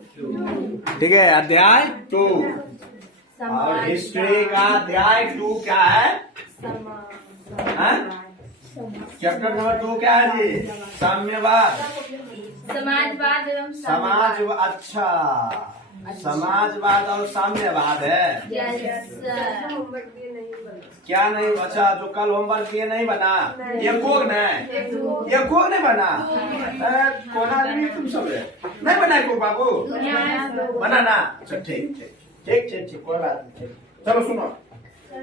ठीक है, अध्याय 2। और हिस्ट्री का अध्याय 2 क्या है? चैप्टर नंबर 2 क्या है जी? साम्यवाद, समाजवाद एवं समाजवाद। अच्छा, समाजवाद और साम्यवाद है। क्या नहीं बचा? जो कल होमवर्क किए नहीं बना? ये कोग नहीं बना? कौन आदमी तुम सब नहीं बना को बाबू? बना ना? अच्छा ठीक, कोई बात नहीं। चलो सुनो,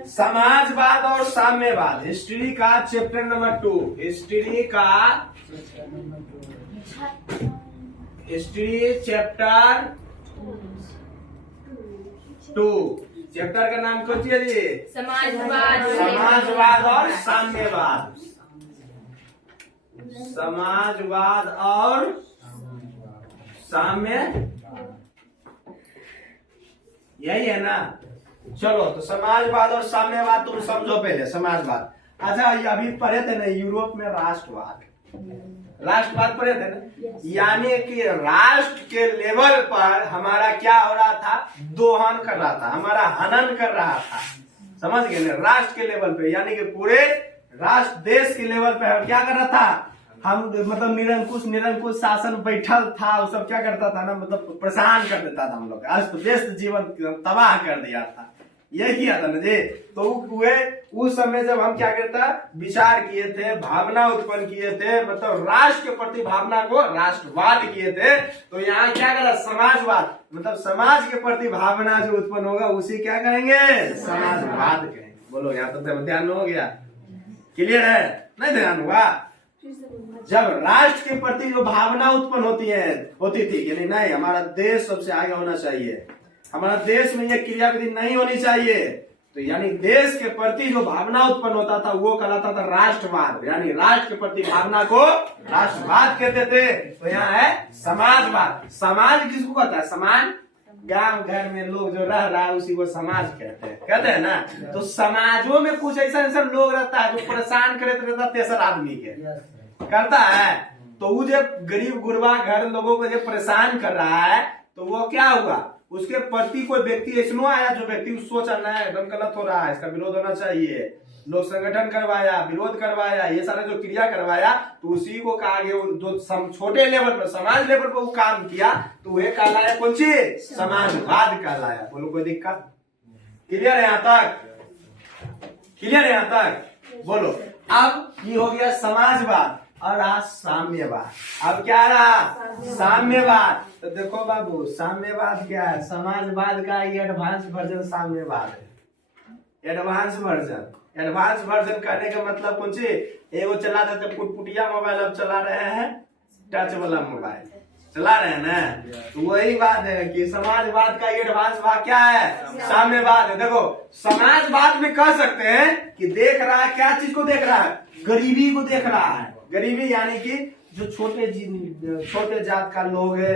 समाजवाद और साम्यवाद, हिस्ट्री का chapter number 2। History chapter 2। Chapter का नाम कौन सी है जी? समाजवाद और साम्यवाद। समाजवाद और साम्य, यही है ना? चलो, तो समाजवाद और साम्यवाद तुम समझो पहले। समाजवाद, अच्छा, ये अभी पढ़े थे ना यूरोप में राष्ट्रवाद पढ़े थे ना? यानी कि राष्ट्र के लेवल पर हमारा क्या हो रहा था? दोहन कर रहा था, हमारा हनन कर रहा था। समझ गए ना? राष्ट्र के लेवल पे, यानी कि पूरे राष्ट्र देश के लेवल पे हम क्या कर रहा था? हम मतलब निरंकुश शासन बैठल था, वो सब क्या करता था ना, मतलब परेशान कर देता था हम लोग, अस्त व्यस्त जीवन तबाह कर दिया था। यही किया था ना जी। तो उस समय जब हम क्या करता, विचार किए थे, भावना उत्पन्न किए थे, मतलब राष्ट्र के प्रति भावना को राष्ट्रवाद किए थे, तो यहाँ क्या करा? समाजवाद, मतलब समाज के प्रति भावना जो उत्पन्न होगा उसी क्या कहेंगे? समाजवाद कहेंगे। बोलो, यहाँ तो ध्यान हो गया? क्लियर है? नहीं ध्यान हुआ? जब राष्ट्र के प्रति जो भावना उत्पन्न होती थी कि नहीं, हमारा देश सबसे आगे होना चाहिए, हमारा देश में ये क्रियाविधि नहीं होनी चाहिए, तो यानी देश के प्रति जो भावना उत्पन्न होता था वो कहलाता था राष्ट्रवाद। यानी राष्ट्र के प्रति भावना को राष्ट्रवाद कहते थे। तो यहाँ है समाजवाद। समाज किसको कहता है? समाज, गांव घर में लोग जो रह रहा है उसी को समाज कहते हैं ना। तो समाजों में कुछ ऐसा लोग रहता है जो परेशान करते रहता है तेसर आदमी के, करता है। तो वो जब गरीब गुरबा घर लोगों को जब परेशान कर रहा है, तो वो क्या हुआ? उसके प्रति कोई व्यक्ति ऐसा आया जो व्यक्ति सोचा नहीं, एकदम गलत हो रहा है, इसका विरोध होना चाहिए, लोग संगठन करवाया, विरोध करवाया, ये सारा जो क्रिया करवाया, तो उसी को कहा गया जो छोटे लेवल पर, समाज लेवल पर वो काम किया, तो वह कहलाया कौन सी? समाजवाद कहलाया। बोलो, कोई दिक्कत? क्लियर है यहाँ तक? क्लियर है यहाँ तक? बोलो। अब ये हो गया समाजवाद और आज साम्यवाद। अब क्या रहा? साम्यवाद। तो देखो बाबू, साम्यवाद क्या है? समाजवाद का ये एडवांस वर्जन साम्यवाद है। एडवांस वर्जन कहने का मतलब कौन सी? एगो चलाते थे पुटपुटिया मोबाइल, अब चला रहे हैं टच वाला मोबाइल, चला रहे हैं ना। तो वही बात है कि समाजवाद का एडवांस भाग क्या है? साम्यवाद है। देखो, समाजवाद में कह सकते हैं कि देख रहा है, क्या चीज को देख रहा है? गरीबी को देख रहा है। गरीबी यानी कि जो छोटे जात का लोग है,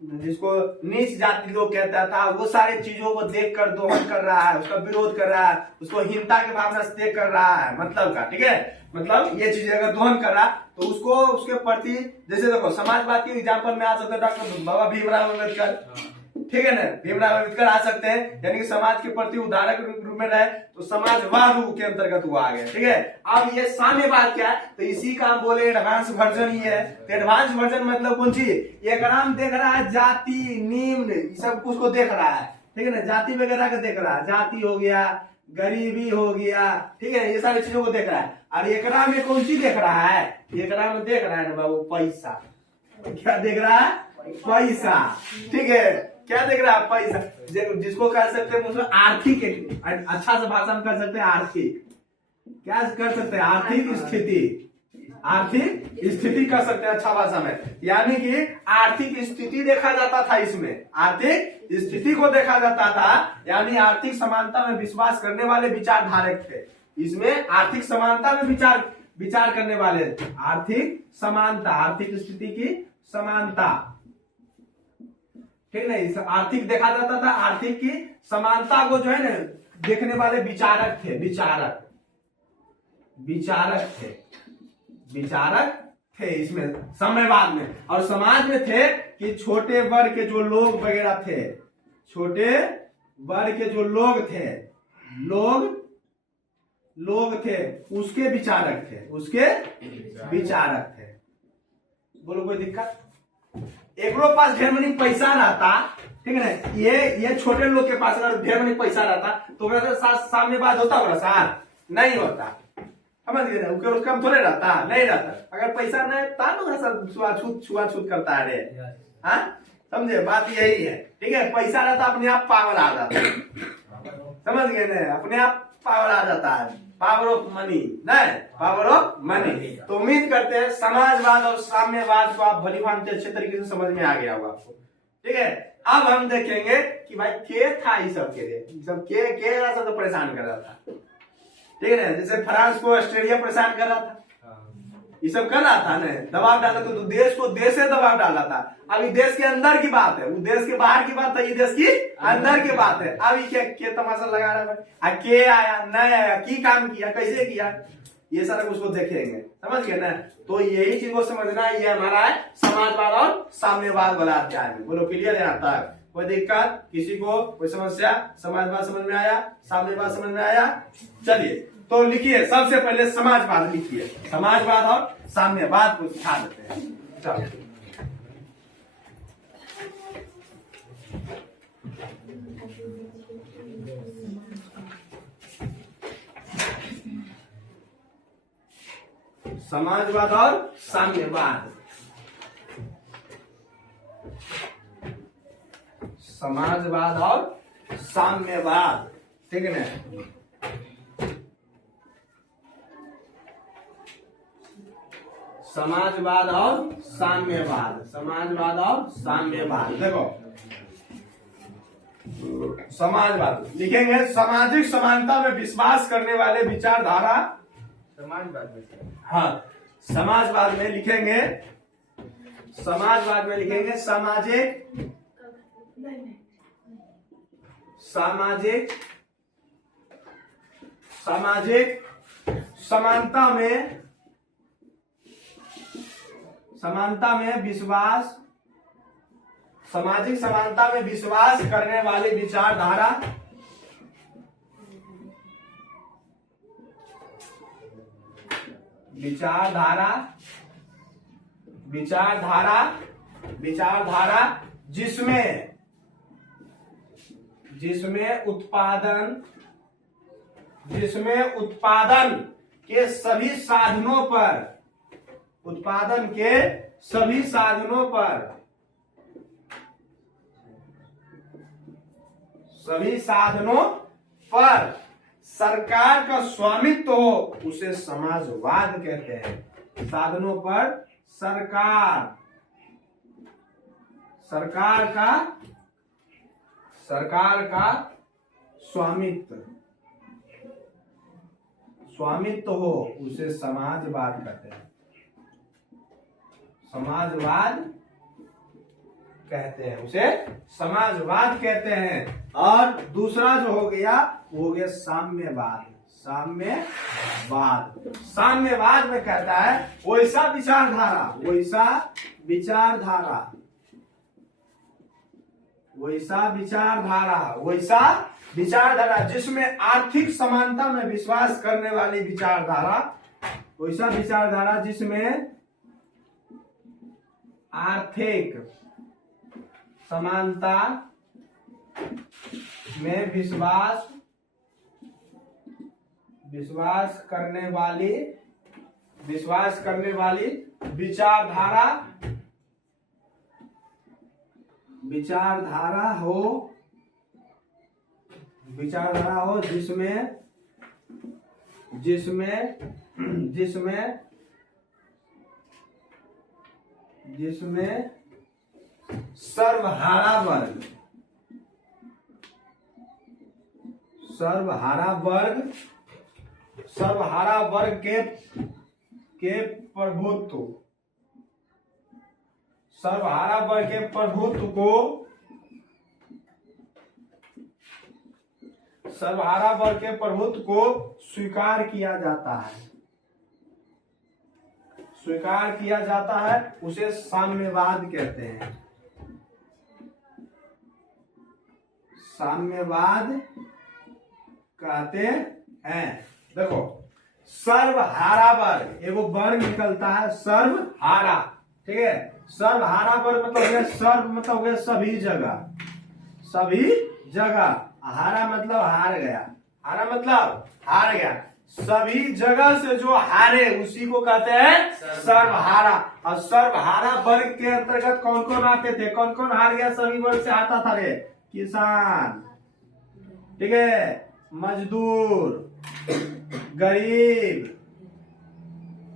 जिसको नीच जाति लोग कहता था, वो सारे चीजों को देखकर दोहन कर रहा है, उसका विरोध कर रहा है, उसको हिंसा की भावना से देख कर रहा है, मतलब का। ठीक है, मतलब ये चीजें अगर दोहन कर रहा तो उसको, उसके प्रति, जैसे देखो समाजवाद की एग्जाम्पल में आ सकते हैं डॉक्टर बाबा भीमराव अम्बेडकर। ठीक है ना? भीमराव अम्बेडकर आ सकते हैं, यानी कि समाज के प्रति उदाहरण के रूप में रहे, तो समाजवाद के अंतर्गत हुआ आ गया। ठीक है, अब ये साम्यवाद क्या है? तो इसी का हम बोले एडवांस वर्जन ही है। तो एडवांस वर्जन मतलब कौन सी? एक नाम देख रहा है जाति, निम्न, सब कुछ को देख रहा है। ठीक है ना? जाति वगैरह का देख रहा है, जाति हो गया, गरीबी हो गया, ठीक है, ये सारी चीजों को देख रहा है। और एकरा में कौन सी देख रहा है? एकरा में देख रहा है ना बाबू, पैसा। क्या देख रहा है? पैसा। ठीक है, क्या देख रहा है? पैसा, जिसको कह सकते हैं उसमें आर्थिक, अच्छा से भाषा में कर सकते हैं आर्थिक, क्या कर सकते हैं? आर्थिक स्थिति। आर्थिक स्थिति कर सकते हैं अच्छा भाषा में, यानी कि आर्थिक स्थिति देखा जाता था इसमें, आर्थिक स्थिति को देखा जाता था। यानी आर्थिक समानता में विश्वास करने वाले विचारधारक थे इसमें। आर्थिक समानता में विचार करने वाले, आर्थिक समानता, आर्थिक स्थिति की समानता, ठीक नहीं, आर्थिक देखा जाता था, आर्थिक की समानता को जो है ना देखने वाले विचारक थे। थे इसमें साम्यवाद में। और समाज में थे कि छोटे वर्ग के जो लोग वगैरह थे, छोटे वर्ग के जो लोग थे, लोग थे, उसके विचारक थे, उसके विचारक थे। बोलो कोई दिक्कत? एकरो पास ढेर मनी पैसा रहता, ठीक है ना, ये छोटे लोग के पास अगर ढेर मनी पैसा रहता तो ओकरा साथ साम्यवाद होता, ओकरा साथ नहीं होता। समझ गए ना? उसका थोड़े रहता, नहीं रहता। अगर पैसा नहीं था तो ओकरा साथ छुआछूत करता है रे। हाँ, समझे? बात यही है, ठीक है। पैसा रहता अपने आप पावर आ जाता, समझ गए ना? अपने आप पावर आ जाता है, पावर ऑफ मनी, नहीं, पावर ऑफ मनी। तो उम्मीद करते हैं समाजवाद और साम्यवाद को आप भली भांति अच्छे तरीके से समझ में आ गया होगा आपको, ठीक है। अब हम देखेंगे कि भाई के था ये सब, के सब के सब तो परेशान कर रहा था, ठीक है ना। जैसे फ्रांस को ऑस्ट्रेलिया परेशान कर रहा था, ये सब कर रहा था ना, दबाव डाला तो देश को देश से दबाव डाला था। अभी देश के अंदर की बात है, वो देश के बाहर की बात है, ये देश की अंदर की बात है। अभी क्या तमाशा लगा रहा है, के आया नहीं आया, की काम किया, कैसे किया, ये सारा उसको देखेंगे, समझ गए ना। तो यही चीज को समझना, ये हमारा है समाजवाद और साम्यवाद वाला अध्याय में। बोलो क्लियर है यहाँ तक? कोई दिक्कत किसी को, कोई समस्या? समाजवाद समझ में आया, साम्यवाद समझ में आया? चलिए तो लिखिए, सबसे पहले समाजवाद लिखिए, समाजवाद और साम्यवाद को सिखा देते हैं। चलो समाजवाद और साम्यवाद, समाजवाद और साम्यवाद, ठीक है ना। समाजवाद और साम्यवाद, समाजवाद और साम्यवाद। देखो समाजवाद लिखेंगे, सामाजिक समानता में विश्वास करने वाले विचारधारा। समाजवाद में, हाँ, समाजवाद में लिखेंगे, समाजवाद में लिखेंगे सामाजिक समानता में विश्वास, सामाजिक समानता में विश्वास करने वाली विचारधारा, जिसमें उत्पादन के सभी साधनों पर सरकार का स्वामित्व हो, उसे समाजवाद कहते हैं। साधनों पर सरकार का स्वामित्व हो, उसे समाजवाद कहते हैं, उसे समाजवाद कहते हैं। और दूसरा जो हो गया वो हो गया साम्यवाद। साम्यवाद में कहता है वैसा विचारधारा जिसमें आर्थिक समानता में विश्वास करने वाली विचारधारा, वैसा विचारधारा जिसमें आर्थिक समानता में विश्वास करने वाली विचारधारा हो जिसमें सर्वहारा वर्ग के प्रभुत्व, को स्वीकार किया जाता है। स्वीकार किया जाता है उसे साम्यवाद कहते हैं। साम्यवाद कहते हैं। देखो, सर्वहारा वर्ग, एगो वर्ग निकलता है सर्वहारा, ठीक है। सर्वहारा वर्ग मतलब हो गया, सर्व मतलब हो गया सभी जगह, सभी जगह, हारा मतलब हार गया, हारा मतलब हार गया, सभी जगह से जो हारे उसी को कहते हैं सर्वहारा। और सर्वहारा वर्ग के अंतर्गत कौन कौन आते थे, कौन कौन हार गया सभी वर्ग से आता था रे? किसान, ठीक है, मजदूर, गरीब,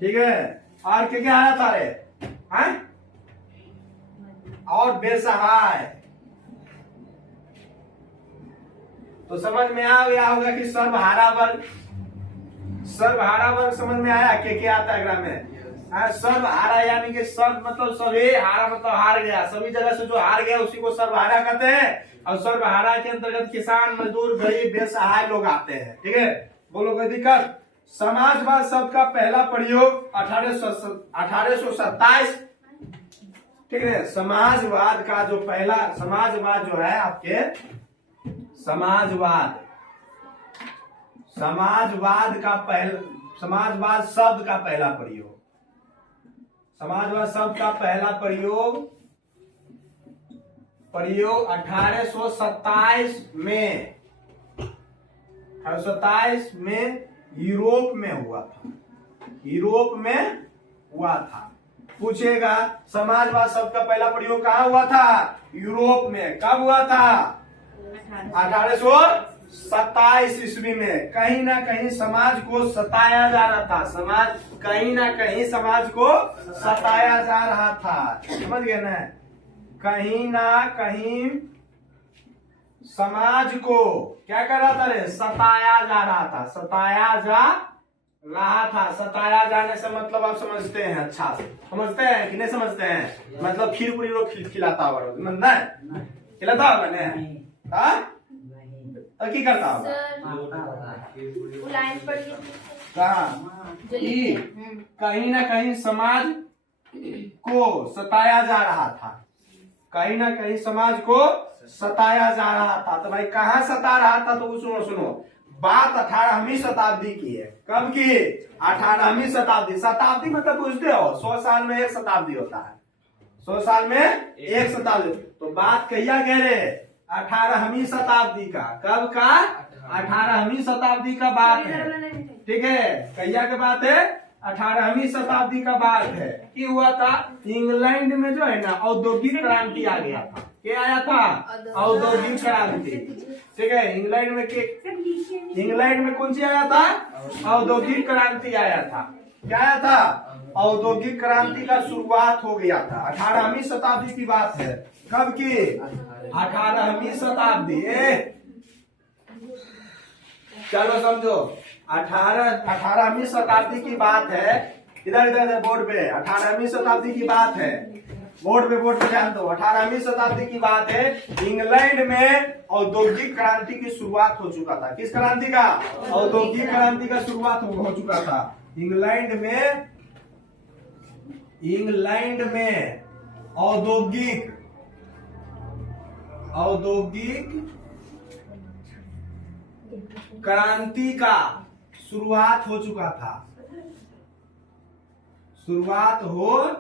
ठीक है, और क्या क्या आया था रे? हैं? और बेसहाय। तो समझ में आ गया होगा कि सर्वहारा वर्ग, सर्वहारा वर्ग समझ में आया क्या आता है ग्राम में? सर्वहारा यानी कि सर्व मतलब सभी, हारा मतलब हार गया, सभी जगह से जो हार गया उसी को सर्वहारा कहते हैं। और सर्वहारा के अंतर्गत किसान, मजदूर, गरीब, बेसहाय लोग आते हैं, ठीक है। बोलो कोई दिक्कत? समाजवाद शब्द का पहला प्रयोग 1827, ठीक है। समाजवाद का जो पहला, समाजवाद जो है आपके, समाजवाद, समाजवाद का पहला, समाजवाद शब्द का पहला प्रयोग, समाजवाद शब्द का पहला प्रयोग 1827 में, 1827 में यूरोप में हुआ था, यूरोप में हुआ था। पूछेगा समाजवाद शब्द का पहला प्रयोग कहाँ हुआ था? यूरोप में। कब हुआ था? 1827 ईस्वी में। कहीं ना कहीं समाज को सताया जा रहा था, समाज, कहीं ना कहीं समाज को सताया जा रहा था, समझ गए ना? कहीं ना कहीं समाज को क्या कर रहा था रे? सताया जा रहा था, सताया जा रहा था। सताया जाने से मतलब आप समझते हैं, अच्छा से समझते हैं कि नहीं समझते हैं? मतलब खीर पूरी लोग खिलाता होगा, नहीं खिलाता होगा नहीं? तो की करता होगा? लाइन पढ़ कहीं ना कहीं समाज को सताया जा रहा था, कहीं ना कहीं समाज को सताया जा रहा था। तो भाई कहाँ सता रहा था? तो सुनो सुनो, बात 18वीं शताब्दी की है। कब की? 18वीं शताब्दी। शताब्दी मतलब बुझते हो, 100 साल में एक शताब्दी होता है, 100 साल में एक शताब्दी। तो बात कहिया कह रहे? 18वीं शताब्दी का। कब का? 18वीं शताब्दी का बात है, ठीक है। कहिया के बात है? 18वीं शताब्दी का बात है। क्या हुआ था? इंग्लैंड में जो है ना औद्योगिक क्रांति आ गया था। क्या आया था? औद्योगिक क्रांति, ठीक है। इंग्लैंड में इंग्लैंड में कौन सी आया था? औद्योगिक क्रांति आया था। क्या आया था? औद्योगिक क्रांति का शुरुआत हो गया था। 18वीं शताब्दी की बात है। कब की? 18वीं शताब्दी। चलो समझो, 18वीं शताब्दी की बात है। इधर इधर बोर्ड पे 18वीं शताब्दी की बात है, बोर्ड पे ध्यान दो। 18वीं शताब्दी की बात है। इंग्लैंड में औद्योगिक क्रांति की शुरुआत हो चुका था। किस क्रांति का? औद्योगिक क्रांति का शुरुआत हो चुका था इंग्लैंड में। इंग्लैंड में औद्योगिक क्रांति का शुरुआत हो चुका था, शुरुआत हो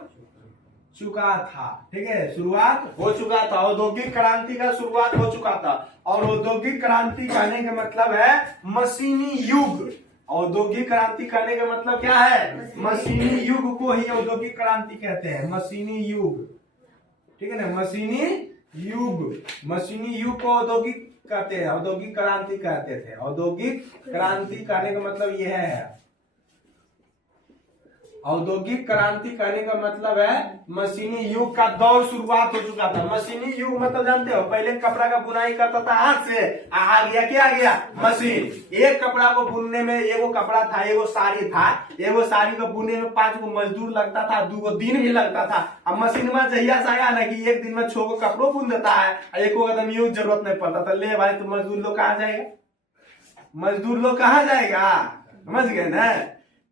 चुका था, ठीक है। शुरुआत हो चुका था, औद्योगिक क्रांति का शुरुआत हो चुका था। और औद्योगिक क्रांति कहने का मतलब है मशीनी युग। औद्योगिक क्रांति कहने का मतलब क्या है? मशीनी युग को ही औद्योगिक क्रांति कहते हैं, मशीनी युग, ठीक है ना। मशीनी युग, मशीनी युग को औद्योगिक कहते हैं, औद्योगिक क्रांति कहते थे। औद्योगिक क्रांति कहने का मतलब यह है, औद्योगिक क्रांति कहने का मतलब है मशीनी युग का दौर शुरुआत हो चुका था। मशीनी युग मतलब जानते हो, पहले कपड़ा का बुनाई करता था हाथ से, आ गया क्या? आ गया मशीन। एक कपड़ा को बुनने में, एगो कपड़ा था, एगो साड़ी था, एगो साड़ी को बुनने में 5 गो मजदूर लगता था, 2 गो दिन भी लगता था। अब मशीन में जहिया से आया ना कि एक दिन में 6 गो कपड़ों बुन देता है, एको कदम यूज जरूरत नहीं पड़ता। तो ले भाई, तो मजदूर लोग कहाँ जाएगा? मजदूर लोग कहाँ जाएगा? समझ गए ना?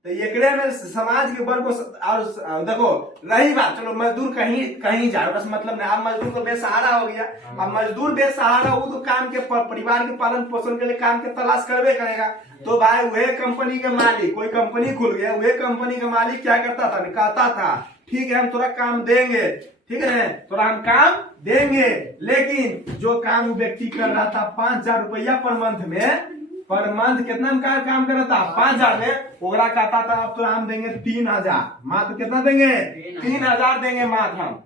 तो एकरे में समाज के वर्ग को और देखो रही बात, चलो मजदूर कहीं कहीं जाए बस मतलब नहीं, अब मजदूर तो बेसहारा हो गया। अब मजदूर बेसहारा हो तो काम के परिवार के पालन पोषण के लिए काम के तलाश करवे करेगा। तो भाई वह कंपनी के मालिक, कोई कंपनी खुल गया, वह कंपनी का मालिक क्या करता था, कहता था ठीक है हम थोड़ा काम देंगे, ठीक है थोड़ा हम काम देंगे, लेकिन जो काम वो व्यक्ति कर रहा था 5,000 रुपया पर मंथ में, पर मंथ कितना काम कर रहा था 5,000 में, ओकरा कहता था अब तो हम देंगे 3,000, मात्र कितना देंगे 3,000 देंगे मात्र हम।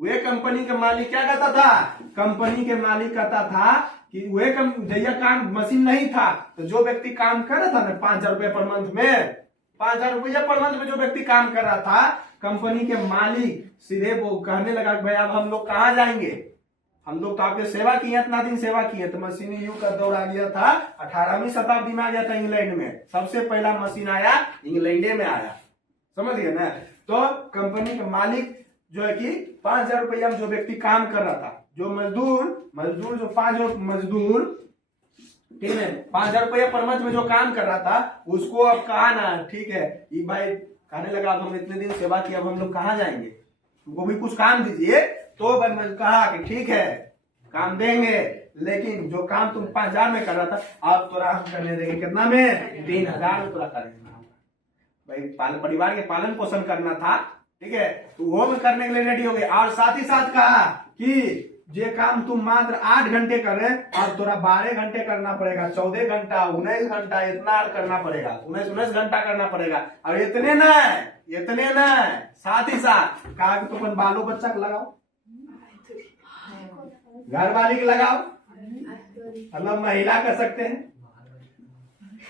वे कंपनी के मालिक क्या कहता था, कंपनी के मालिक कहता था कि वे जैया काम मशीन नहीं था, तो जो व्यक्ति काम कर रहा था ना 5,000 रुपये पर मंथ में, 5,000 रुपया पर मंथ में जो व्यक्ति काम कर रहा था, कंपनी के मालिक सीधे वो कहने लगा भाई अब हम लोग कहाँ जाएंगे, हम लोग तो आपके सेवा किए, इतना दिन सेवा किए। तो मशीनी युग का दौर आ गया था, 18वीं शताब्दी में आ गया था इंग्लैंड में, सबसे पहला मशीन आया इंग्लैंड में आया, समझ गए ना। तो कंपनी के मालिक जो है कि 5,000 रुपया में जो व्यक्ति काम कर रहा था, जो मजदूर जो 5 मजदूर, ठीक है 5,000 रुपया पर मंथ में जो काम कर रहा था, उसको अब कहा ना ठीक है ये भाई कहने लगा अब हम इतने दिन सेवा किया, अब हम लोग कहाँ जाएंगे, तुमको भी कुछ काम दीजिए। तो मैंने कहा कि ठीक है काम देंगे, लेकिन जो काम तुम 5,000 में कर रहा था अब तोरा हम करने देंगे कितना में 3,000 में तोरा करेंगे। भाई परिवार के पालन पोषण करना था, ठीक है तो वो में करने के लिए रेडी हो गए। और साथ ही साथ कहा कि ये काम तुम मात्र 8 घंटे कर रहे हैं और तोरा 12 घंटे करना पड़ेगा, 14 घंटा 19 घंटा इतना करना पड़ेगा, 19 घंटा करना पड़ेगा। और इतने न साथ ही साथ कहा कि तुम बालो बच्चा को लगाओ, घर वाली के लगाओ, मतलब महिला कर सकते हैं,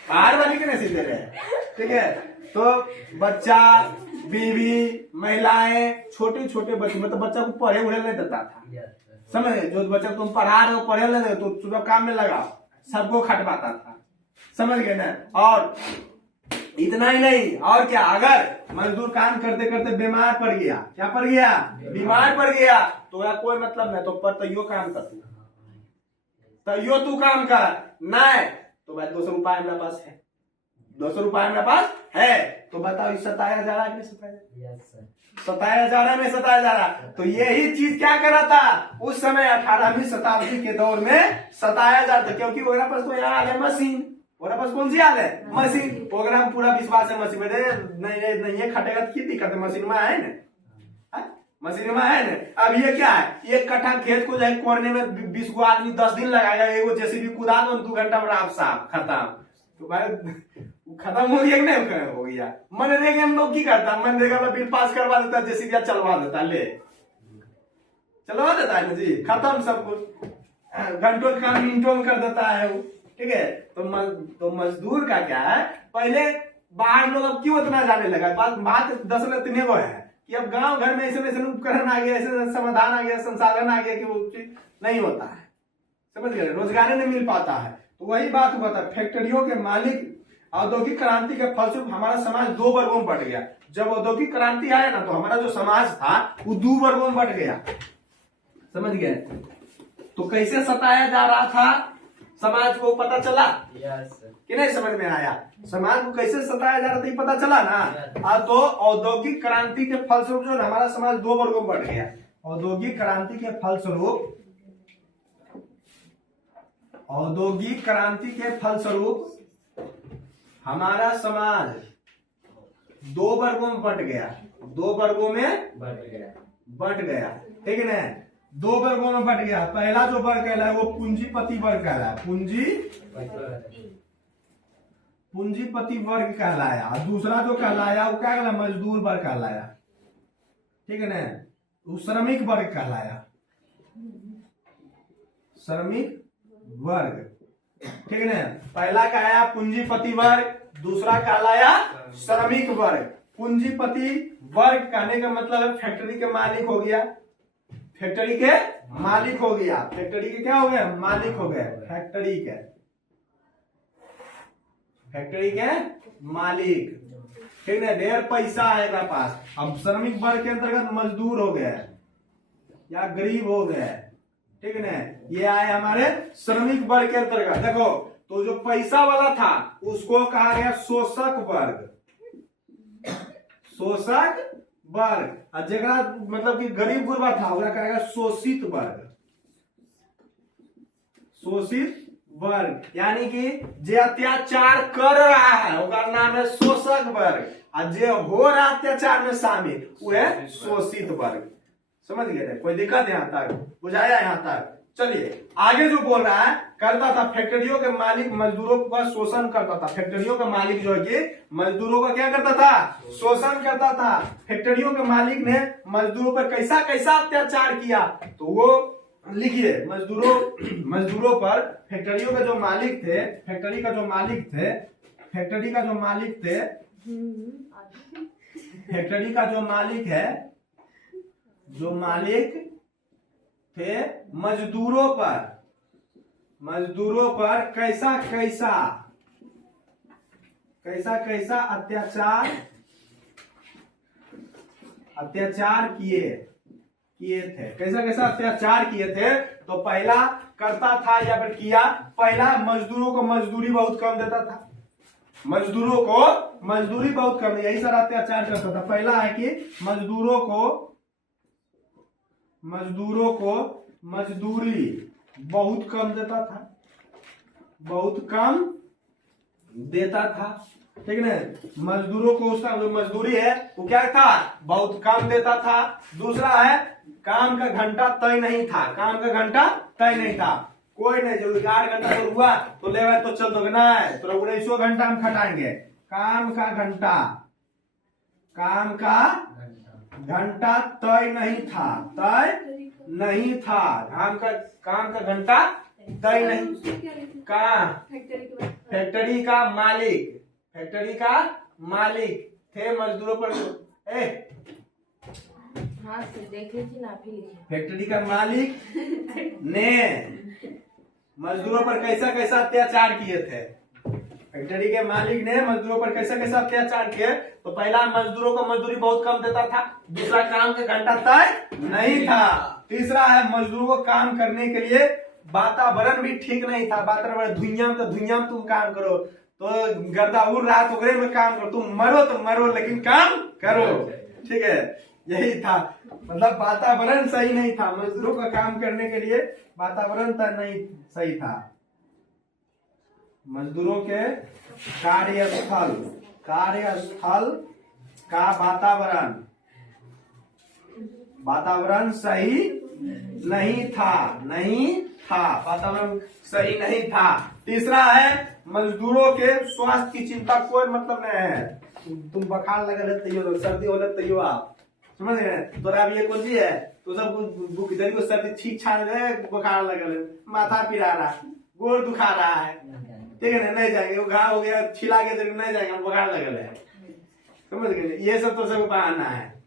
बाहर वाली के नहीं सीधे रहे, ठीक है। तो बच्चा, बीवी, महिलाएं, छोटे छोटे बच्चे, मतलब बच्चा को पढ़े उड़े नहीं देता था, समझ, जो बच्चा तुम पढ़ा रहे हो पढ़े नहीं तो सुबह काम में लगाओ, सबको खटवाता था, समझ गए ना। और इतना ही नहीं, और क्या, अगर मजदूर काम करते करते बीमार पड़ गया, क्या पड़ गया, बीमार पड़ गया, तो या कोई मतलब नहीं, तो पर तैयो काम कर, तैयो तू काम कर, नहीं तो भाई 200 रुपया मेरे पास है, 200 रुपया मेरे पास है, तो बताओ 27,000 जा रहा, 27,000 में 27,000। तो यही चीज क्या कर रहा था उस समय 18वीं शताब्दी के दौर में 27,000 था, क्योंकि वगैरह पास तो यहाँ आ गया मशीन, वगैरह पास कौन सी आ गए मशीन, वगैरह हम पूरा विश्वास है मशीन में नहीं ये खटेगा तो की दिक्कत है, मशीन में है ना, मशीन में है ना। अब ये क्या है, 1 कट्ठा खेत को जाए कोरने में 20 को आदमी 10 दिन लगाएगा, एगो जेसीबी कुदा दो 2 घंटा में आप साफ खत्म, तो भाई खत्म हो गया नहीं हो गया। मनरेगा हम लोग की करता, मनरेगा में बिल पास करवा देता, जेसीबी चलवा देता, ले चलवा देता है ना जी, खत्म सब कुछ, घंटों का मिनटों में कर देता है वो, ठीक है। तो मजदूर का क्या है, पहले बाहर लोग अब क्यों इतना जाने लगा, बात दरअसल इतने को है कि अब गांव घर में ऐसे उपकरण आ गया, ऐसे समाधान आ गया, संसाधन आ गया कि वो चीज नहीं होता है, समझ गए, रोजगार नहीं मिल पाता है। तो वही बात हुआ था, फैक्ट्रियों के मालिक, औद्योगिक क्रांति के फलस्वरूप हमारा समाज 2 वर्गों में बट गया। जब औद्योगिक क्रांति आया ना तो हमारा जो समाज था वो 2 वर्गों में बट गया, समझ गए। तो कैसे सताया जा रहा था समाज को पता चला कि नहीं, समझ में आया, समाज को कैसे सताया जा रहा था पता चला ना। तो औद्योगिक क्रांति के फलस्वरूप जो हमारा समाज 2 वर्गों में बट गया। औद्योगिक क्रांति के फलस्वरूप हमारा समाज 2 वर्गों में बट गया, 2 वर्गों में बट गया, ठीक है ना, 2 वर्गों में बट गया। पहला जो वर्ग कहलाया वो पूंजीपति वर्ग कहलाया, पूंजीपति वर्ग कहलाया, और दूसरा जो कहलाया वो क्या कहलाया, मजदूर वर्ग कहलाया, ठीक है ना, वो श्रमिक वर्ग कहलाया, श्रमिक वर्ग, ठीक है ना। पहला कहलाया पूंजीपति वर्ग, दूसरा कहलाया श्रमिक वर्ग। पूंजीपति वर्ग कहने का मतलब है फैक्ट्री के मालिक हो गया, फैक्ट्री के मालिक हो गया, फैक्ट्री के क्या हो गया, मालिक हो गए, फैक्ट्री के मालिक, ठीक है, ढेर पैसा है एक पास। अब श्रमिक वर्ग के अंतर्गत मजदूर हो गए या गरीब हो गए, ठीक है ना, ये आए हमारे श्रमिक वर्ग के अंतर्गत। देखो तो जो पैसा वाला था उसको कहा गया शोषक वर्ग, शोषक वर्ग। और जगह मतलब कि गरीब गुरबा था ओकरा कहेगा शोषित वर्ग। शोषित वर्ग यानी कि जे अत्याचार कर रहा है ओकर नाम है शोषक वर्ग, और जे हो रहा अत्याचार में शामिल वो है शोषित वर्ग। समझ गए? कोई दिक्कत यहाँ तक? बुझाया यहाँ तक? चलिए आगे जो बोल रहा है, करता था फैक्ट्रियों के मालिक मजदूरों का शोषण करता था। फैक्ट्रियों का मालिक जो है कि मजदूरों का क्या करता था? शोषण करता था। फैक्ट्रियों के मालिक ने मजदूरों पर कैसा कैसा अत्याचार किया, तो वो लिखिए मजदूरों पर फैक्ट्रियों के जो मालिक थे, फैक्ट्री का जो मालिक थे, फैक्ट्री का जो मालिक थे, फैक्ट्री का जो मालिक है, जो मालिक थे मजदूरों पर कैसा कैसा अत्याचार किए थे। कैसा अत्याचार किए थे? तो पहला करता था या फिर किया, पहला मजदूरों को मजदूरी बहुत कम देता था। मजदूरों को मजदूरी बहुत कम, यही सारा अत्याचार करता था। पहला है कि मजदूरों को मजदूरी बहुत कम देता था, ठीक है ना? मजदूरों को उसका जो मजदूरी है वो क्या था? बहुत कम देता था। दूसरा है काम का घंटा तय नहीं था। कोई नहीं, जो 8 घंटा तो हुआ तो ले तो चल दो ना, तो 19 घंटा हम खटाएंगे। काम का घंटा तय नहीं था। काम का घंटा तय नहीं। फैक्ट्री का मालिक थे मजदूरों पर। हाँ से देख लीजिए ना, फिर फैक्ट्री का मालिक ने मजदूरों पर कैसा अत्याचार किए थे। फैक्ट्री के मालिक ने मजदूरों पर कैसा अत्याचार किए, तो पहला मजदूरों को मजदूरी बहुत कम देता था। दूसरा काम का घंटा तय नहीं था। तीसरा है मजदूरों को काम करने के लिए वातावरण भी ठीक नहीं था। वातावरण धुइयां तुम काम करो, तो गर्दा उड़ रहा तो ओकरे में काम करो, तुम मरो तो मरो लेकिन काम करो, ठीक है? यही था, मतलब वातावरण सही नहीं था। मजदूरों का काम करने के लिए वातावरण नहीं सही था। मजदूरों के कार्यस्थल का वातावरण सही नहीं था। वातावरण सही नहीं था। तीसरा है मजदूरों के स्वास्थ्य की चिंता कोई मतलब नहीं है। तुम बुखार लगल है तैयो, सर्दी हो तैयो, आप समझ गए? तोरा अब ये कौन सी है, तो सब को सर्दी ठीक छाड़ गए, बुखार लगल है, माथा पिरा रहा, गोड़ दुखा रहा है, ठीक है ना? नहीं जाएंगे, वो घाव हो गया छिला के तो नहीं जाएंगे, बुखार लगल है, समझ गए? ये सब तो सब बहाना है,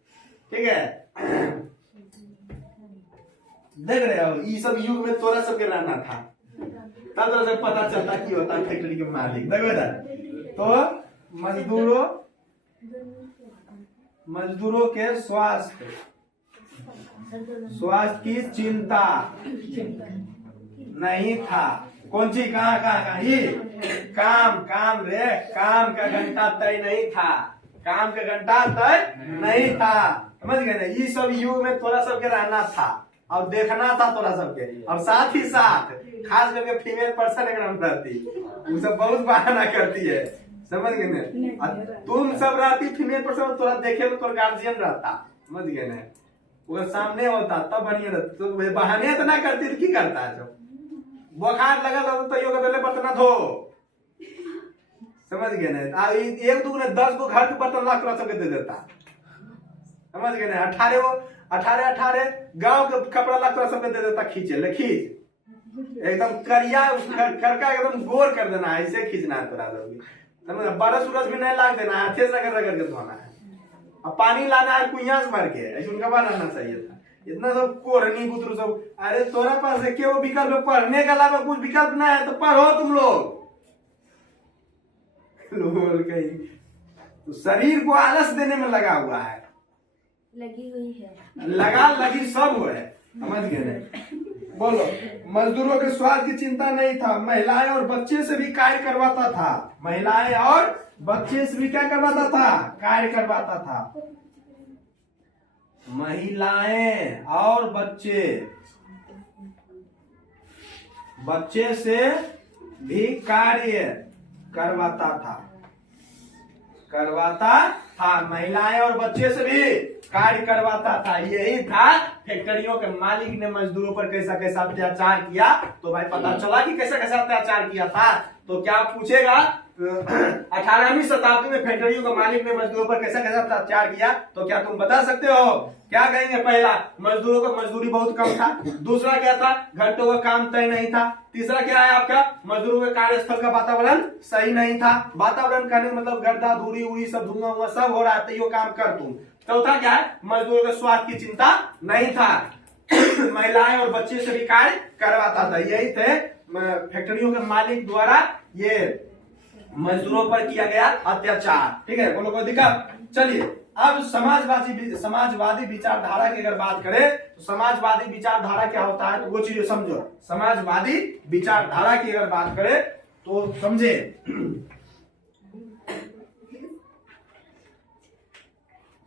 ठीक है? देख रहे हो, ये सब युग में तोरा सबके रहना था, तब तोरा सब पता चलता की होता फैक्ट्री के मालिक। देखो तो मजदूरों के स्वास्थ्य की चिंता नहीं था। कौन सी कहाँ ही काम का घंटा तय नहीं था। समझ गए ना? ये सब युग में तोरा सबके रहना था और देखना था तोरा सबके, और साथ ही साथ खास करके फीमेल पर्सन एकदम रहती, वो सब बहुत बहाना करती है, समझ गए ना? तुम सब रहती फीमेल पर्सन, तोरा देखे तो तोरा गार्जियन रहता, समझ गए ना? वो सामने होता तब बढ़िया रहता, तो बहाने तो ना करती तो की करता है? जो बुखार लगल तो यो के बर्तन धो, समझ गए ना? एक दो ने 10 गो घर के बर्तन ला तोरा सबके दे देता, समझ गए ना? 18 गांव के कपड़ा ला तोरा सबके दे देता, खींच एकदम करिया करका एकदम गोर कर देना है, ऐसे खींचना है तोरा सब, समझ? बरस उरस भी नहीं लाग देना है, हाथे से रगड़ के धोना है, अब पानी लाना है कुइयां से भर के, ऐसे उनका बनाना चाहिए था। इतना सब कोरनी बुतरू सब, अरे तोरा पास है क्या वो विकल्प? पढ़ने के अलावा कुछ विकल्प ना है तो पढ़ो तुम लोग कहीं तो शरीर को आलस देने में लगा हुआ है, लगी हुई है, लगी सब हो है, समझ गए? बोलो, बच्चे से भी क्या करवाता था, कार्य करवाता था। महिलाएं और बच्चे से भी कार्य करवाता था। महिलाएं और बच्चे से भी कार्य करवाता था। यही था फैक्ट्रियों के मालिक ने मजदूरों पर कैसा कैसा अत्याचार किया। तो भाई पता चला कि कैसा कैसा अत्याचार किया था। तो क्या पूछेगा, 18वीं शताब्दी में फैक्ट्रियों के मालिक ने मजदूरों पर कैसा कैसा अत्याचार किया, तो क्या तुम बता सकते हो? क्या कहेंगे? पहला, मजदूरों को मजदूरी बहुत कम था। दूसरा क्या था, घंटों का काम तय नहीं था। तीसरा क्या है आपका, मजदूरों के कार्यस्थल का वातावरण सही नहीं था। वातावरण कहने का मतलब गर्दा धूरी उड़ी सब धुआं हुआ सब हो रहा है, तो यो काम कर तुम। चौथा क्या है, मजदूरों के स्वास्थ्य की चिंता नहीं था। महिलाएं और बच्चे से भी कार्य करवाता था। यही थे फैक्ट्रियों के मालिक द्वारा ये मजदूरों पर किया गया अत्याचार। ठीक है, बोलो कोई दिक्कत? चलिए अब समाजवादी विचारधारा की अगर बात करें तो समाजवादी विचारधारा क्या होता है, तो वो चीज समझो। समाजवादी विचारधारा की अगर बात करें तो समझे,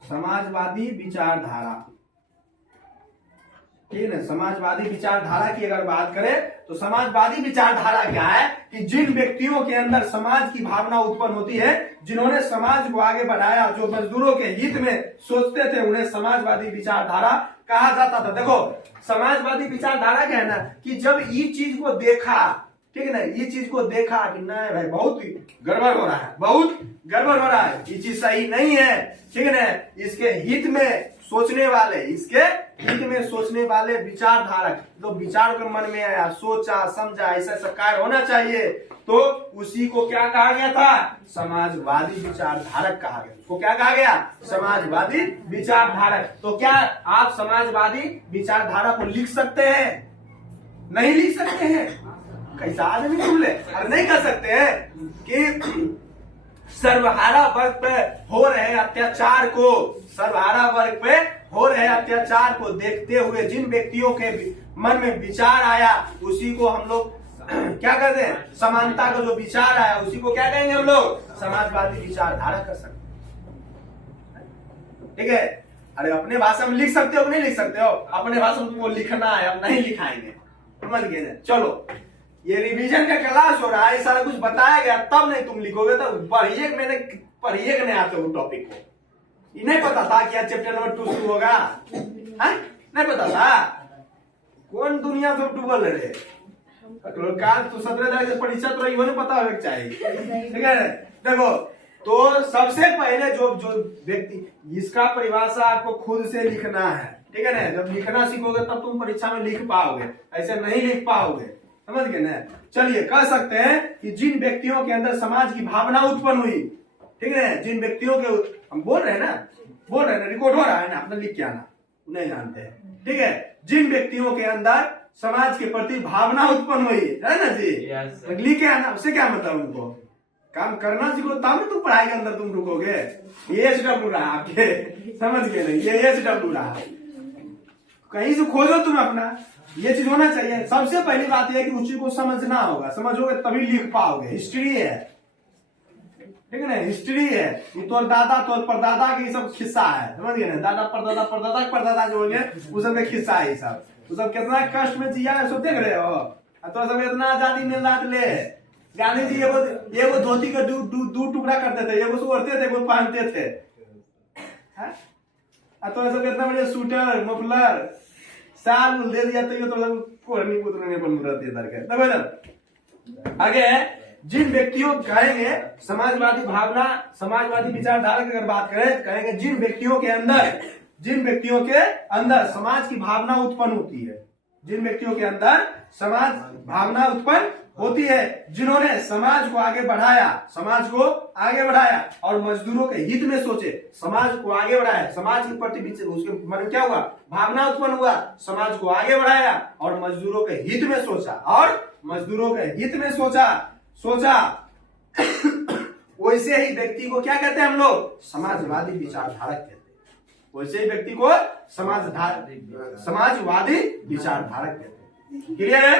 समाजवादी विचारधारा, ठीक है। समाजवादी विचारधारा की अगर बात करें तो समाजवादी विचारधारा क्या है कि जिन व्यक्तियों के अंदर समाज की भावना उत्पन्न होती है, जिन्होंने समाज को आगे बढ़ाया, जो मजदूरों के हित में सोचते थे, उन्हें समाजवादी विचारधारा कहा जाता था। देखो समाजवादी विचारधारा क्या है ना कि जब ये चीज को देखा, ठीक है ना, ये चीज को देखा कि नहीं भाई बहुत गड़बड़ हो रहा है, बहुत गड़बड़ हो रहा है, ये चीज सही नहीं है, ठीक है ना, इसके हित में सोचने वाले विचारधारक, तो विचार के मन में आया, सोचा समझा ऐसा ऐसा कार्य होना चाहिए, तो उसी को क्या कहा गया था, समाजवादी विचारधारक कहा गया। उसको क्या कहा गया, समाजवादी विचारधारक। तो क्या आप समाजवादी विचारधारा को लिख सकते हैं? नहीं लिख सकते हैं? कैसा आदमी तुम ले, अरे नहीं कर सकते हैं कि सर्वहारा वर्ग पे हो रहे अत्याचार को, सर्वहारा वर्ग पे हो रहे अत्याचार को देखते हुए जिन व्यक्तियों के मन में विचार आया, उसी को हम लोग क्या कहते हैं, समानता का जो विचार आया उसी को क्या कहेंगे हम लोग, समाजवादी विचारधारा कर सकते हैं। ठीक है, अरे अपने भाषा में लिख सकते हो कि नहीं लिख सकते हो? अपने भाषा में तुमको लिखना है, अब नहीं लिखाएंगे, समझ गए ना? चलो ये रिवीजन का क्लास हो रहा है, सारा कुछ बताया गया, तब नहीं तुम लिखोगे, तो पढ़िए, मैंने पढ़िए नहीं आते हो टॉपिक को। ये नहीं पता था कि आज चैप्टर नंबर 2 शुरू होगा, नहीं पता था? कौन दुनिया से डूबल रहे, काल तो 17 तारीख से परीक्षा तो नहीं पता होगा चाहिए, ठीक है? देखो तो सबसे पहले जो व्यक्ति, इसका परिभाषा आपको खुद से लिखना है, ठीक है ना? जब लिखना सीखोगे तब तुम परीक्षा में लिख पाओगे, ऐसे नहीं लिख पाओगे, समझ गए ना? चलिए कह सकते हैं कि जिन व्यक्तियों के अंदर समाज की भावना उत्पन्न हुई, ठीक है, जिन व्यक्तियों के, हम बोल रहे हैं ना, रिकॉर्ड हो रहा है ना, अपने लिख के आना, नहीं जानते हैं, ठीक है? जिन व्यक्तियों के अंदर समाज के प्रति भावना उत्पन्न हुई है ना जी, लिख के आना। उससे क्या मतलब, उनको काम करना सीखो तब तुम पढ़ाई के अंदर तुम रुकोगे। ये SW रहा आपके, समझ गए नहीं, ये SW रहा, कहीं से खोजो तुम अपना, ये चीज होना चाहिए। सबसे पहली बात यह है कि उस चीज को समझना होगा, समझोगे तभी लिख पाओगे। हिस्ट्री है, ठीक है ना, हिस्ट्री है, ये तो दादा तो परदादा की सब खिस्सा है, समझ गए ना? दादा परदादा जो होंगे वो सब का खिस्सा है, सब वो सब कितना कष्ट में जिया है, सब देख रहे हो। तो सब इतना आजादी मिल रहा ले, गांधी जी ये वो धोती का दो टुकड़ा करते थे, ये वो ओढ़ते थे, वो पहनते थे, तो सब इतना बड़े स्वेटर मफलर साल दे दिया, तो ये तो कोहनी पुत्र आगे जिन व्यक्तियों कहेंगे समाजवादी भावना, समाजवादी विचारधारा की अगर बात करें, कहेंगे जिन व्यक्तियों के अंदर समाज की भावना उत्पन्न होती है, जिन व्यक्तियों के अंदर समाज भावना उत्पन्न होती है, जिन्होंने समाज को आगे बढ़ाया और मजदूरों के हित में सोचे, समाज को आगे बढ़ाया, समाज के प्रति उसके मन में क्या हुआ, भावना उत्पन्न हुआ, समाज को आगे बढ़ाया और मजदूरों के हित में सोचा, वैसे ही व्यक्ति को क्या कहते हैं हम लोग, समाजवादी विचारधारक कहते हैं। वैसे ही व्यक्ति को समाजवादी विचारधारक कहते हैं। क्लियर है?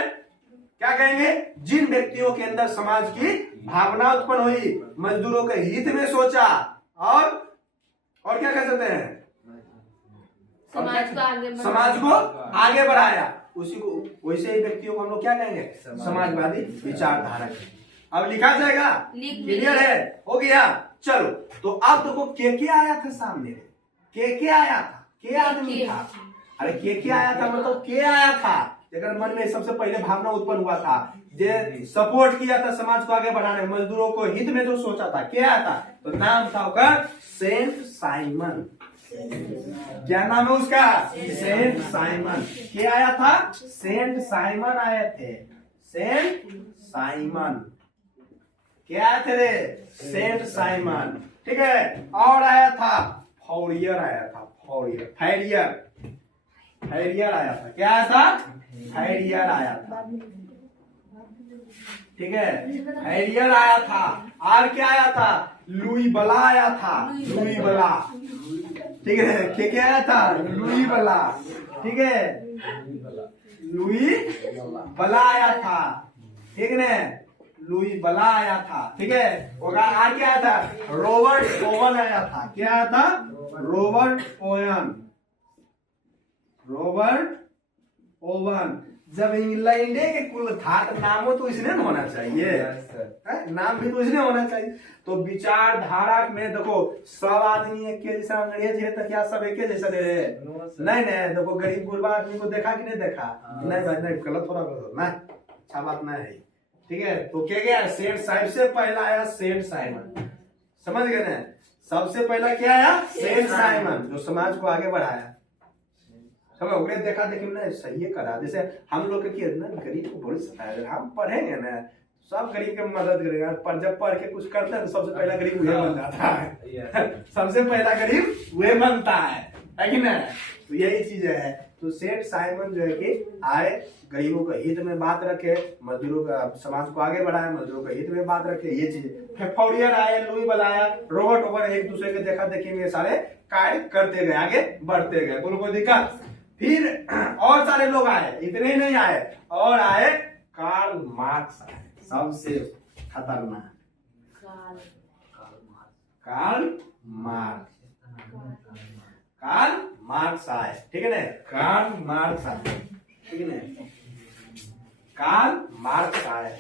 क्या कहेंगे, जिन व्यक्तियों के अंदर समाज की भावना उत्पन्न हुई, मजदूरों के हित में सोचा, और क्या कह सकते हैं, समाज को आगे बढ़ाया। समाज को आगे बढ़ाया। उसी को, वैसे ही व्यक्तियों को हम लोग क्या कहेंगे, समाजवादी विचारधारा। अब लिखा जाएगा, क्लियर है, हो गया। चलो तो अब देखो के आया था सामने, के आया था, के आदमी था। अरे के आया था मतलब के आया था, अगर मन में सबसे पहले भावना उत्पन्न हुआ था, जे सपोर्ट किया था समाज को आगे बढ़ाने, मजदूरों को हित में जो सोचा था, क्या आया था, तो नाम था उसका सेंट साइमन। क्या नाम है उसका, सेंट साइमन। क्या आया था, सेंट साइमन आए थे, सेंट साइमन। क्या आए थे रे, सेंट साइमन, ठीक है। और आया था फौरियर, आया था फौरियर, फैरियर आया था। क्या आया था, फैरियर आया था, ठीक है, फैरियर आया था। और क्या आया था, लुई बला आया था, लुई बला, ठीक है। क्या आया था, लुई बला, ठीक है, लुई बला आया था, ठीक है, लुई बला आया था, ठीक है। और क्या आया था, रॉबर्ट ओवन आया था। क्या आया था, रॉबर्ट ओवन, रॉबर्ट ओवन। जब इंग्लैंड के कुल था तो नामों तो इसने होना चाहिए, नाम भी तो इसने होना चाहिए। तो विचारधारा में देखो, सब आदमी एक के जैसा अंग्रेज है तो क्या सब एक जैसा दे रहे, नहीं नहीं। देखो गरीब गुरबा आदमी को देखा कि नहीं देखा, नहीं भाई नहीं, गलत हो रहा है, अच्छा बात नहीं है, ठीक है। तो क्या गया, सेंट साइमन से पहला आया, सेंट साइमन, समझ गए ना। सबसे पहला क्या आया, सेंट साइमन, जो समाज को आगे बढ़ाया। समझ गए, देखा देखी ना सही करा। जैसे हम लोग के ना गरीब को बहुत सताया, हम पढ़ेंगे ना सब गरीब के मदद करेगा, पर जब पढ़ के कुछ करते हैं तो सबसे पहला गरीब वह बन जाता है। सबसे पहला गरीब वह बनता है कि ना। तो यही चीज है। तो सेंट साइमन जो है कि आए, गरीबों के हित में बात रखे, मजदूरों का, समाज को आगे बढ़ाए, मजदूरों के हित में बात रखे, ये चीज। फौरियर आए, लुई बलाया, रॉबर्ट ओवन, एक दूसरे के देखा देखी में सारे कार्य करते गए, आगे बढ़ते गए, बोलो कोई दिक्कत। फिर और सारे लोग आए, इतने ही नहीं आए, और आए कार्ल मार्क्स आए, सबसे खतरनाक कार्ल मार्क्स आए, ठीक है ना। कार्ल मार्क्स आए, ठीक है ना, कार्ल मार्क्स आए।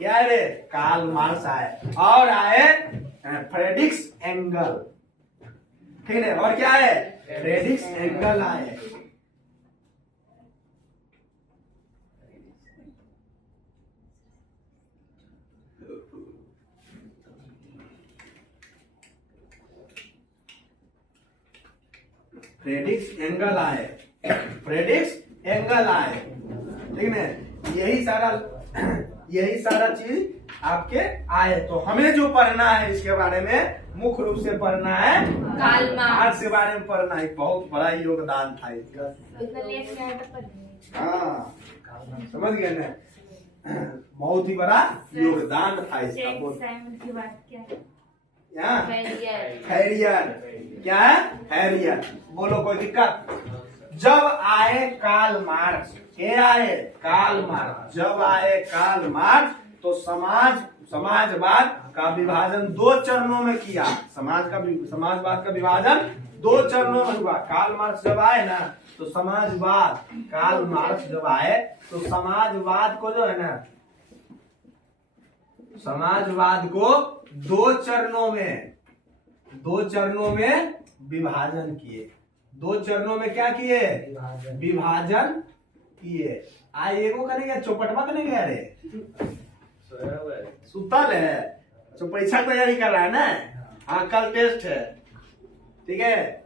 क्या है रे, कार्ल मार्क्स आए। और आए फ्रेडरिक एंगल, ठीक है। और क्या है, फ्रेडरिक एंगल आए। फ्रेडरिक एंगल आए, फ्रेडरिक एंगल आए, ठीक है। यही सारा चीज आपके आए। तो हमें जो पढ़ना है इसके बारे में, मुख्य रूप से पढ़ना है कार्ल मार्क्स के बारे में पढ़ना है। बहुत बड़ा योगदान था इसका, हाँ समझ गए ना, बहुत ही बड़ा योगदान था इसका। की बात क्या है, यहाँ हैरियर, क्या है, हैरियर, बोलो कोई दिक्कत। जब आए कार्ल मार्क्स, क्या आए, कार्ल मार्क्स, जब आए कार्ल मार्क्स तो समाजवाद का विभाजन 2 चरणों में किया। समाजवाद का विभाजन 2 चरणों में हुआ। कार्ल मार्क्स जब आए ना तो समाजवाद, कार्ल मार्क्स जब आए तो समाजवाद को जो है ना, समाजवाद को 2 चरणों में विभाजन किए। 2 चरणों में क्या किए, विभाजन किए। आज एगो करेंगे, चौपटवा करेंगे, अरे सुतल है, तो परीक्षा की तैयारी कर रहा है ना। हाँ कल टेस्ट है, ठीक है।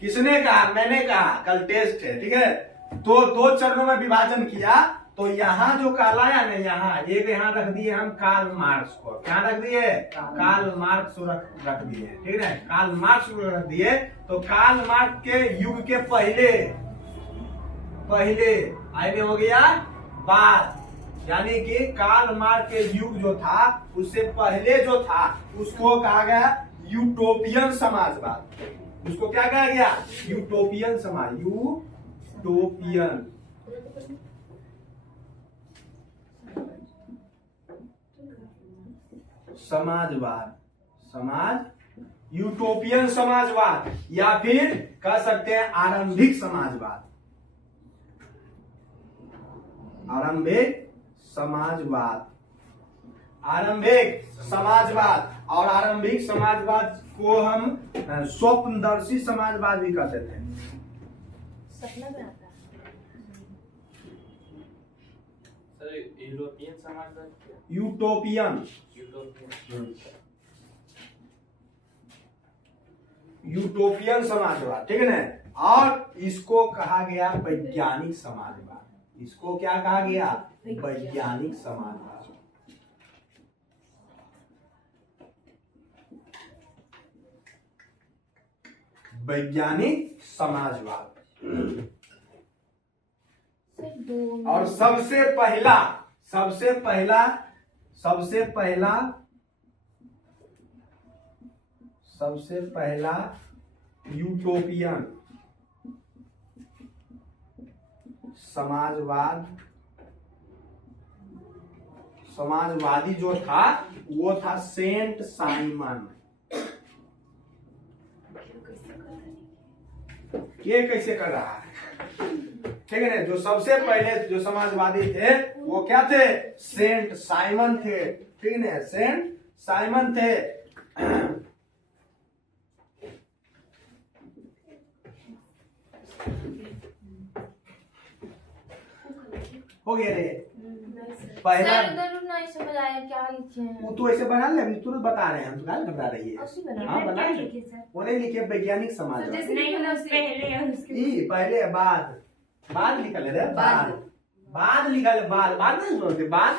किसने कहा, मैंने कहा कल टेस्ट है, ठीक है। तो 2 चरणों में विभाजन किया। तो यहाँ जो कहलाया ना, यहाँ रख दिए हम कार्ल मार्क्स को। क्या रख दिए, कार्ल मार्क्स रख दिए, ठीक है। कार्ल मार्क्स को रख दिए। तो कार्ल मार्क्स के युग के पहले आगे हो गया बाद, यानी कि कार्ल मार्क्स के युग जो था उससे पहले जो था उसको कहा गया यूटोपियन समाजवाद। उसको क्या कहा गया, यूटोपियन समाज, यूटोपियन। समाजवाद, यूटोपियन समाजवाद, या फिर कह सकते हैं आरंभिक समाजवाद, और आरंभिक समाजवाद को हम स्वप्नदर्शी समाजवाद भी कहते थे। सपना में आता है। सर यूरोपियन समाजवाद क्या? यूटोपियन, यूटोपियन समाजवाद, ठीक है ना। और इसको कहा गया वैज्ञानिक समाजवाद। इसको क्या कहा गया? वैज्ञानिक समाजवाद। वैज्ञानिक समाजवाद। और सबसे पहला यूटोपियन समाजवादी जो था वो था सेंट साइमन। ये कैसे कर रहा है? ठीक है ना। जो सबसे पहले जो समाजवादी थे वो क्या थे? सेंट साइमन थे, ठीक है ना। सेंट साइमन थे। हो गया रे पहला। सर उधर नहीं समझ आया क्या लिखे हैं। वो तो ऐसे बना ले, हम तुरंत बता रहे हैं, हम तो घबरा रही है। उसी बना। हाँ बना ले। लिखे सर? वो नहीं लिखे वैज्ञानिक समाजवाद। जैसे नहीं मतलब पहले और उसके ई पहले बाद लिखल है रे। बाद लिखल है। बाद नहीं बोलते। बाद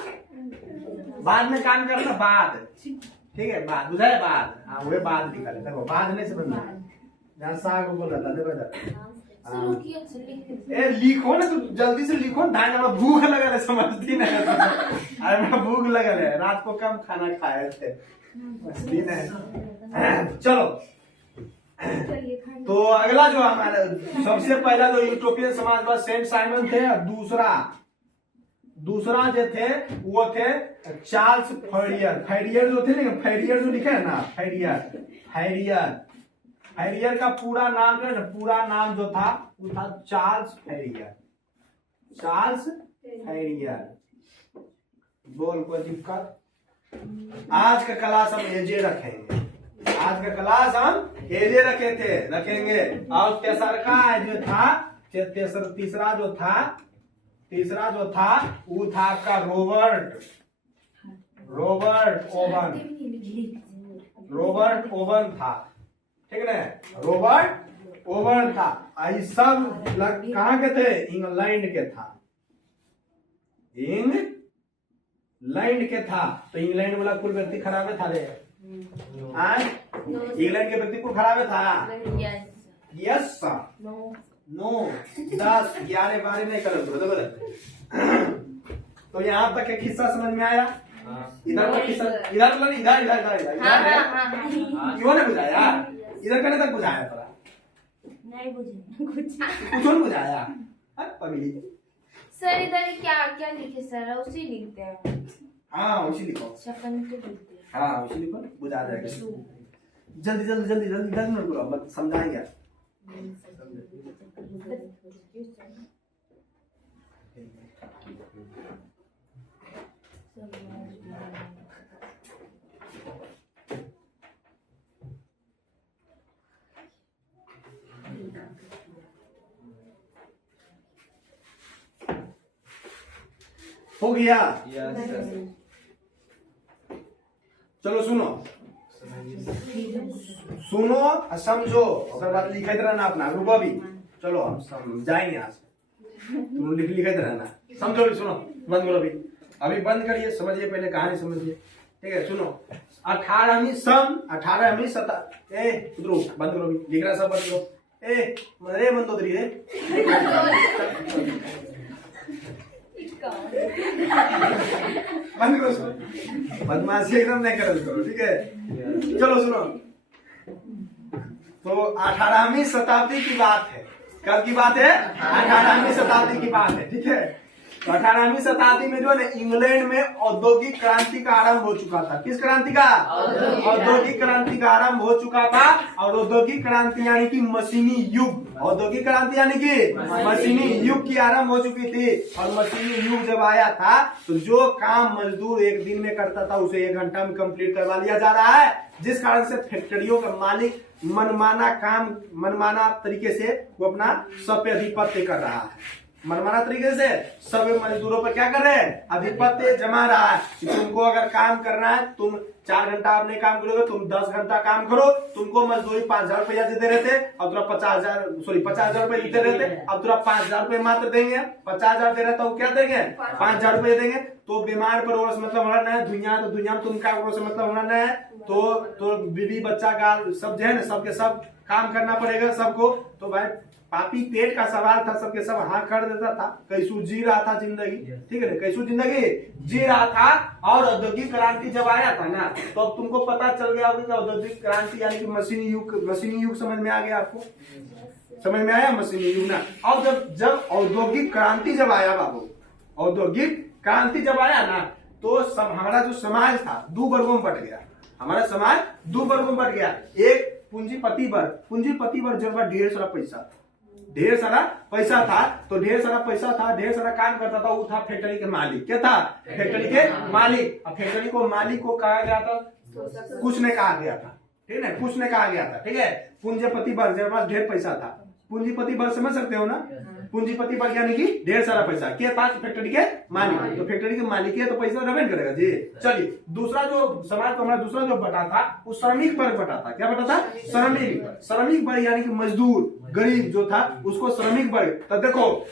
में काम करना। बाद ठीक है। बाद बुझा है। बाद हाँ वो बाद लिखल है। देखो बाद नहीं समझना। जहाँ साग बोल रहा था देखो इधर। सर रुकिए सर लिख। ए लिखो ना, तो जल्दी से लिखो। ढाई हमरा भूख लगल है, समझती नहीं। अरे हमरा भूख लगल है, रात को कम खाना खाए थे। समझती नहीं। चलो चलिए खाइए। तो अगला जो हमारा सबसे पहला जो यूटोपियन समाजवाद सेंट साइमन थे। और दूसरा जो थे वो थे चार्ल्स फैरियर जो थे ना। फैरियर जो लिखे है ना, फैरियर का पूरा नाम जो है ना, पूरा नाम जो था वो था चार्ल्स फैरियर। बोल कोई दिक्कत? आज का क्लास हम एजे रखेंगे। रखेंगे। और तीसरा जो था वो था आपका रॉबर्ट ओवन था, ठीक है ना। रॉबर्ट ओवन था। ये सब कहाँ के थे? इंग्लैंड के था। तो इंग्लैंड वाला कुल व्यक्ति खराब था रे। इंग्लैंड के व्यक्ति को खराब था। Yes sir. नो 10 11 12 नहीं करो। तो यहाँ तक एक हिस्सा समझ में आया। इधर तक हिस्सा, इधर क्यों नहीं बुझाया? इधर करने तक बुझाया थोड़ा। नहीं बुझे कुछ नहीं बुझाया। पगली सर इधर क्या क्या लिखे सर? उसी लिखते हैं। हाँ उसी लिखो। शपन तो लिखते हैं। हाँ उसी लिखो, बुझा जाएगा। जल्दी इधर मत बोलो, मत समझाएंगे। हो गया। चलो सुनो और समझो, और बाद लिखते रहना अपना। रुको भी, चलो हम समझाएंगे आज। तुम लिखते रहना, समझो भी। सुनो, बंद करो अभी बंद करिए, समझिए पहले कहानी समझिए, ठीक है। सुनो 18वीं सता उधरो बंद करो भी, लिख रहा सब बंद करो। रे मंदोदरी रे बंद करो, बदमाशी एकदम नहीं करो, ठीक है। चलो सुनो, तो 18वीं शताब्दी की बात है। कब की बात है? 18वीं शताब्दी की बात है, ठीक है। तो 18वीं शताब्दी में जो है ना इंग्लैंड में औद्योगिक क्रांति का आरंभ हो चुका था। किस क्रांति का? औद्योगिक क्रांति का आरंभ हो चुका था। और औद्योगिक क्रांति यानी कि मशीनी युग, औद्योगिक क्रांति यानी कि मशीनी युग की आरंभ हो चुकी थी। और मशीनी युग जब आया था तो जो काम मजदूर एक दिन में करता था उसे 1 घंटा में कंप्लीट करवा लिया जा रहा है, जिस कारण से फैक्ट्रियों का मालिक मनमाना तरीके से वो अपना सब पे अधिपत्य कर रहा है। मनमाना तरीके से सब मजदूरों पर क्या कर रहे हैं? अधिपत्य जमा रहा है कि तुमको अगर काम करना है, तुम 4 घंटा अपने काम करोगे, तुम 10 घंटा काम करो, तुमको मजदूरी 5,000 रुपया देते रहते, अब तुरा 50,000 रुपए देते रहते, अब तुरा 5,000 रुपए मात्र देंगे। 50,000 दे रहे तो क्या देंगे? 5,000 रुपए देंगे। तो बीमार पर ओर से मतलब होना है, दुनिया में तुम का ओर से मतलब होना है, तो बीवी बच्चा का सब जो है ना, सबके सब काम करना पड़ेगा सबको। तो भाई पापी पेट का सवाल था, सबके सब हाँ कर देता था, कैसू जी रहा था जिंदगी, ठीक है, कैसू जिंदगी जी रहा था। और औद्योगिक क्रांति जब आया था ना, तो अब तुमको पता चल गया होगा कि औद्योगिक क्रांति यानी कि मशीनी युग समझ में आ गया आपको? समझ में आया मशीनी युग ना? और जब औद्योगिक क्रांति जब आया बाबू, औद्योगिक क्रांति जब आया ना, तो हमारा जो समाज था 2 वर्गों में बट गया। हमारा समाज 2 वर्गों में बट गया। एक पूंजीपति वर्ग जब ढेर सारा पैसा था, तो ढेर सारा काम करता था, वो था फैक्ट्री के मालिक। क्या था? फैक्ट्री के मालिक। अब फैक्ट्री को मालिक को कहा गया था, कुछ ने कहा गया था, ठीक है, कुछ ने कहा गया था, ठीक है। पूंजीपति वर्ग जब पास ढेर पैसा था, पूंजीपति वर्ग समझ सकते हो ना? पूंजीपति वर्ग यानी कि ढेर सारा पैसा के पास फैक्ट्री के मालिक, तो फैक्ट्री के मालिक है तो पैसा रिमेन करेगा जी। चलिए दूसरा जो समाज का हमारा दूसरा जो बटा था वो श्रमिक वर्ग बटा था। क्या बटा था? श्रमिक वर्ग यानी कि मजदूर गरीब जो था उसको श्रमिक वर्ग। तो देखो